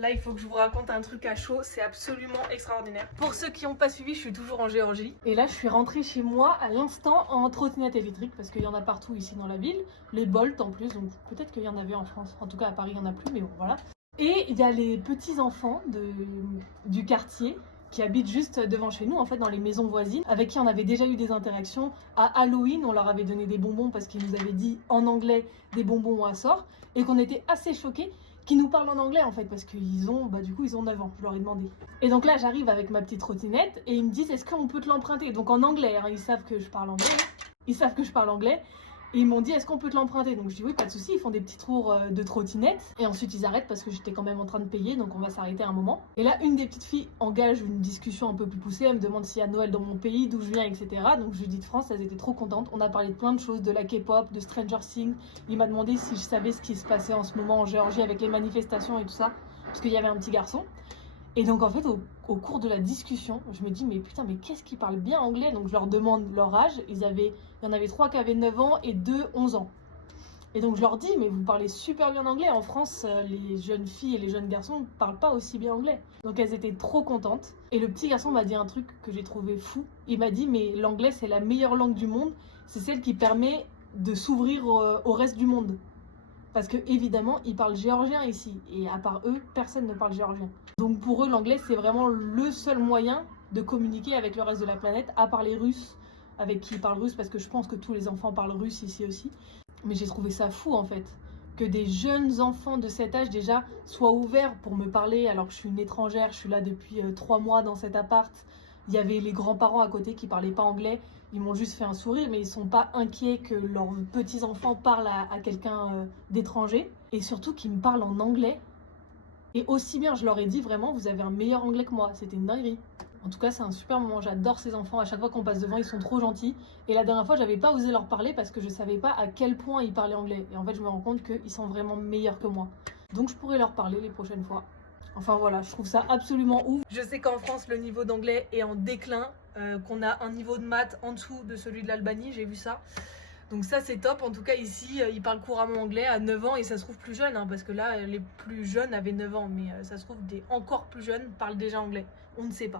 Là, il faut que je vous raconte un truc à chaud, c'est absolument extraordinaire. Pour ceux qui n'ont pas suivi, je suis toujours en Géorgie. Et là, je suis rentrée chez moi à l'instant en trottinette électrique, parce qu'il y en a partout ici dans la ville. Les Bolt en plus, donc peut-être qu'il y en avait en France. En tout cas, à Paris, il n'y en a plus, mais bon, voilà. Et il y a les petits-enfants du quartier qui habitent juste devant chez nous, en fait, dans les maisons voisines, avec qui on avait déjà eu des interactions. À Halloween, on leur avait donné des bonbons parce qu'ils nous avaient dit en anglais des bonbons à sort, et qu'on était assez choqués qui nous parlent en anglais en fait parce qu'ils ont ils ont 9 ans, je leur ai demandé. Et donc là j'arrive avec ma petite trottinette et ils me disent est-ce qu'on peut te l'emprunter, donc en anglais, hein, ils savent que je parle anglais, et ils m'ont dit est-ce qu'on peut te l'emprunter, donc je dis oui pas de souci. Ils font des petits tours de trottinette et ensuite ils arrêtent parce que j'étais quand même en train de payer, donc on va s'arrêter un moment. Et là une des petites filles engage une discussion un peu plus poussée, elle me demande s'il y a Noël dans mon pays, d'où je viens, etc. Donc je lui dis de France, elles étaient trop contentes, on a parlé de plein de choses, de la K-pop, de Stranger Things. Il m'a demandé si je savais ce qui se passait en ce moment en Géorgie avec les manifestations et tout ça, parce qu'il y avait un petit garçon. Et donc en fait au cours de la discussion, je me dis mais putain mais qu'est-ce qu'ils parlent bien anglais, donc je leur demande leur âge, il y en avait 3 qui avaient 9 ans et 2 11 ans. Et donc je leur dis mais vous parlez super bien anglais, en France les jeunes filles et les jeunes garçons ne parlent pas aussi bien anglais. Donc elles étaient trop contentes. Et le petit garçon m'a dit un truc que j'ai trouvé fou, il m'a dit mais l'anglais c'est la meilleure langue du monde, c'est celle qui permet de s'ouvrir au reste du monde. Parce que évidemment, ils parlent géorgien ici, et à part eux, personne ne parle géorgien. Donc pour eux, l'anglais, c'est vraiment le seul moyen de communiquer avec le reste de la planète, à part les Russes, avec qui ils parlent russe, parce que je pense que tous les enfants parlent russe ici aussi. Mais j'ai trouvé ça fou en fait, que des jeunes enfants de cet âge déjà soient ouverts pour me parler, alors que je suis une étrangère, je suis là depuis 3 mois dans cet appart. Il y avait les grands-parents à côté qui parlaient pas anglais, ils m'ont juste fait un sourire, mais ils sont pas inquiets que leurs petits-enfants parlent à quelqu'un d'étranger, et surtout qu'ils me parlent en anglais. Et aussi bien, je leur ai dit vraiment, vous avez un meilleur anglais que moi, c'était une dinguerie. En tout cas, c'est un super moment, j'adore ces enfants, à chaque fois qu'on passe devant, ils sont trop gentils. Et la dernière fois, j'avais pas osé leur parler parce que je savais pas à quel point ils parlaient anglais. Et en fait, je me rends compte qu'ils sont vraiment meilleurs que moi. Donc je pourrais leur parler les prochaines fois. Enfin voilà, je trouve ça absolument ouf. Je sais qu'en France, le niveau d'anglais est en déclin, qu'on a un niveau de maths en dessous de celui de l'Albanie, j'ai vu ça. Donc ça c'est top, en tout cas ici, ils parlent couramment anglais à 9 ans et ça se trouve plus jeune, hein, parce que là, les plus jeunes avaient 9 ans, mais ça se trouve des encore plus jeunes parlent déjà anglais. On ne sait pas.